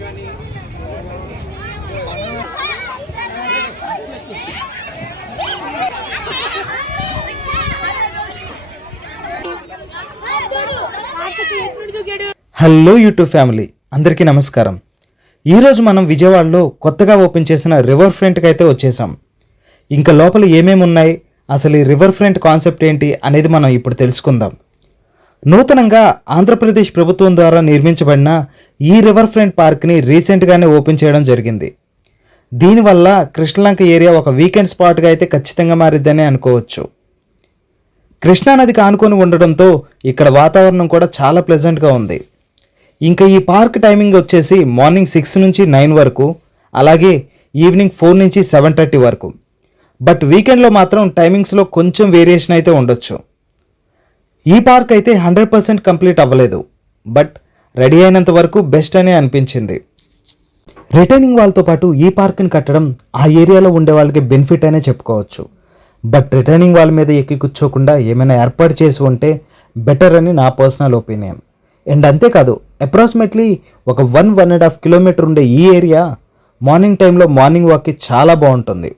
Hello YouTube family, అందరికీ నమస్కారం. ఈరోజు మనం విజయవాడలో కొత్తగా ఓపెన్ చేసిన రివర్ ఫ్రంట్కి అయితే వచ్చేసాం. ఇంకా లోపల ఏమేమి ఉన్నాయి, అసలు ఈ రివర్ ఫ్రంట్ కాన్సెప్ట్ ఏంటి అనేది మనం ఇప్పుడు తెలుసుకుందాం. నూతనంగా ఆంధ్రప్రదేశ్ ప్రభుత్వం ద్వారా నిర్మించబడిన ఈ రివర్ ఫ్రంట్ పార్క్ని రీసెంట్గానే ఓపెన్ చేయడం జరిగింది. దీనివల్ల కృష్ణలంక ఏరియా ఒక వీకెండ్ స్పాట్గా అయితే ఖచ్చితంగా మారిద్దని అనుకోవచ్చు. కృష్ణానదికి ఆనుకొని ఉండడంతో ఇక్కడ వాతావరణం కూడా చాలా ప్లెజెంట్గా ఉంది. ఇంకా ఈ పార్క్ టైమింగ్ వచ్చేసి మార్నింగ్ 6 నుంచి 9 వరకు, అలాగే ఈవినింగ్ 4 నుంచి 7:30 వరకు. బట్ వీకెండ్లో మాత్రం టైమింగ్స్లో కొంచెం వేరియేషన్ అయితే ఉండొచ్చు. ఈ పార్క్ అయితే 100% కంప్లీట్ అవ్వలేదు, బట్ రెడీ అయినంత వరకు బెస్ట్ అనే అనిపించింది. రిటైనింగ్ వాల్తో పాటు ఈ పార్క్ని కట్టడం ఆ ఏరియాలో ఉండే వాళ్ళకి బెనిఫిట్ అనే చెప్పుకోవచ్చు. బట్ రిటైనింగ్ వాల్ మీద ఎక్కి కూర్చోకుండా ఏమైనా ఏర్పాటు చేసి ఉంటే బెటర్ అని నా పర్సనల్ ఒపీనియన్. అండ్ అంతేకాదు, అప్రాక్సిమేట్లీ ఒక 1.5 కిలోమీటర్ ఉండే ఈ ఏరియా మార్నింగ్ టైంలో మార్నింగ్ వాక్కి చాలా బాగుంటుంది.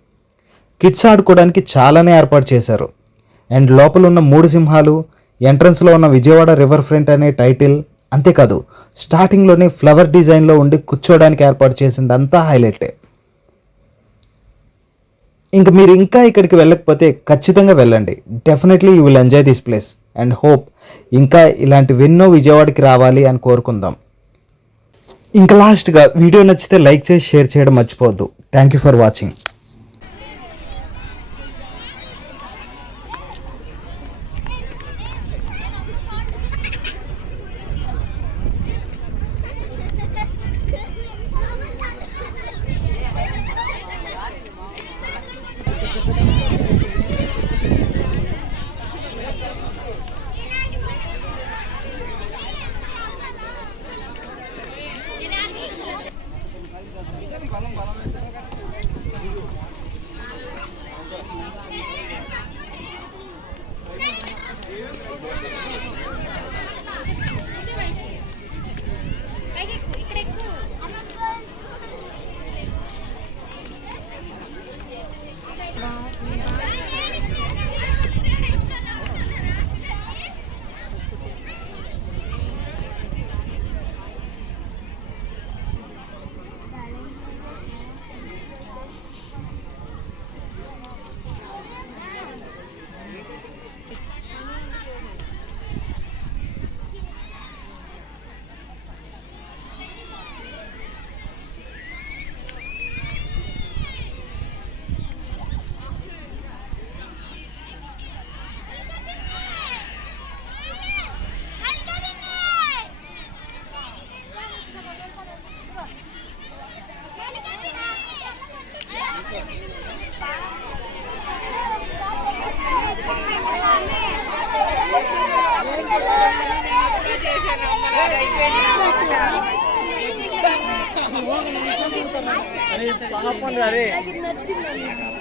కిడ్స్ ఆడుకోవడానికి చాలానే ఏర్పాటు చేశారు. అండ్ లోపల ఉన్న 3 సింహాలు, ఎంట్రన్స్లో ఉన్న విజయవాడ రివర్ ఫ్రంట్ అనే టైటిల్, అంతేకాదు స్టార్టింగ్లోనే ఫ్లవర్ డిజైన్లో ఉండి కూర్చోవడానికి ఏర్పాటు చేసిందంతా హైలైటే. ఇంక మీరు ఇంకా ఇక్కడికి వెళ్ళకపోతే ఖచ్చితంగా వెళ్ళండి. Definitely you will enjoy this place and hope ఇంకా ఇలాంటివెన్నో విజయవాడకి రావాలి అని కోరుకుందాం. ఇంకా లాస్ట్గా వీడియో నచ్చితే లైక్ చేసి షేర్ చేయడం మర్చిపోవద్దు. Thank you for watching.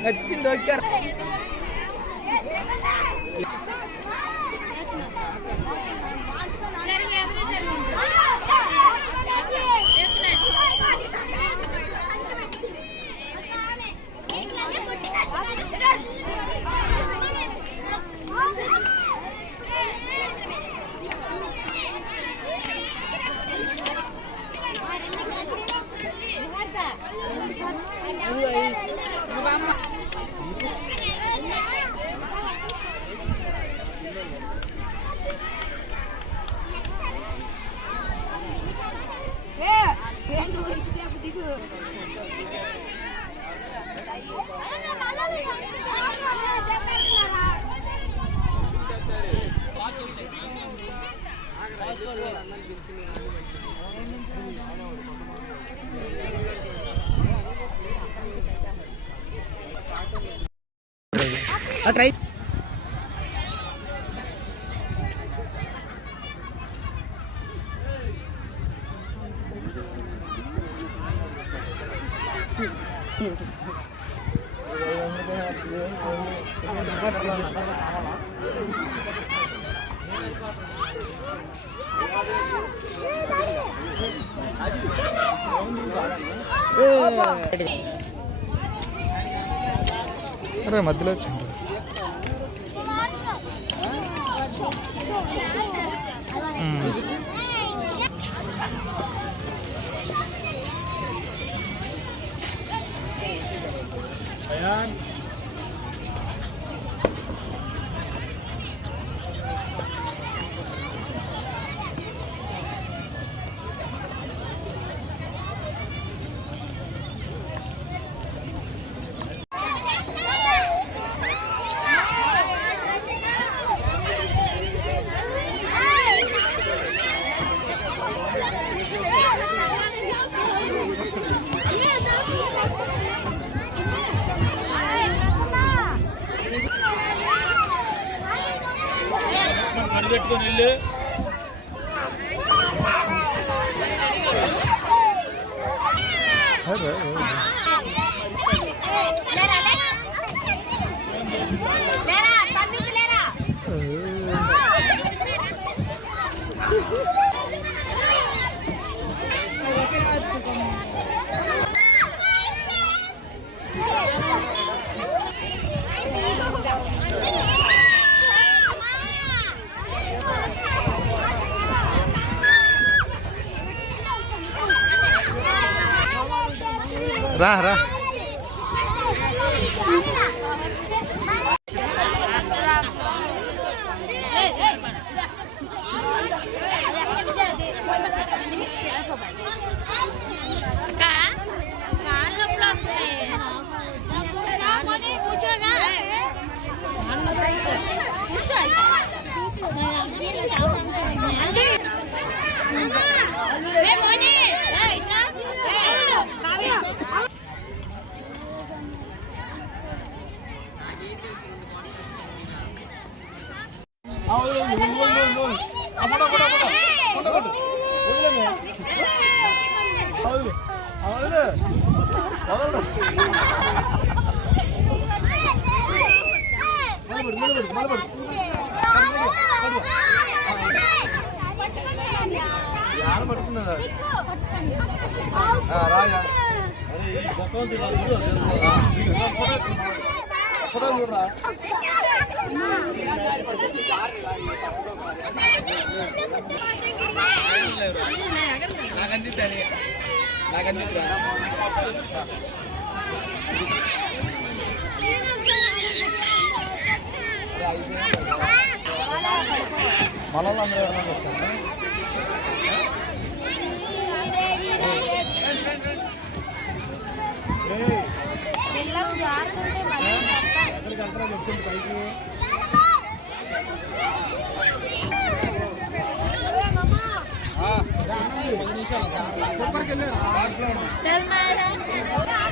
నచ్చింది ఓకే. Try Gracias. అరే మధ్యలో వచ్చిండ్రు. పెట్టుకొని వెళ్ళు. రా రా चल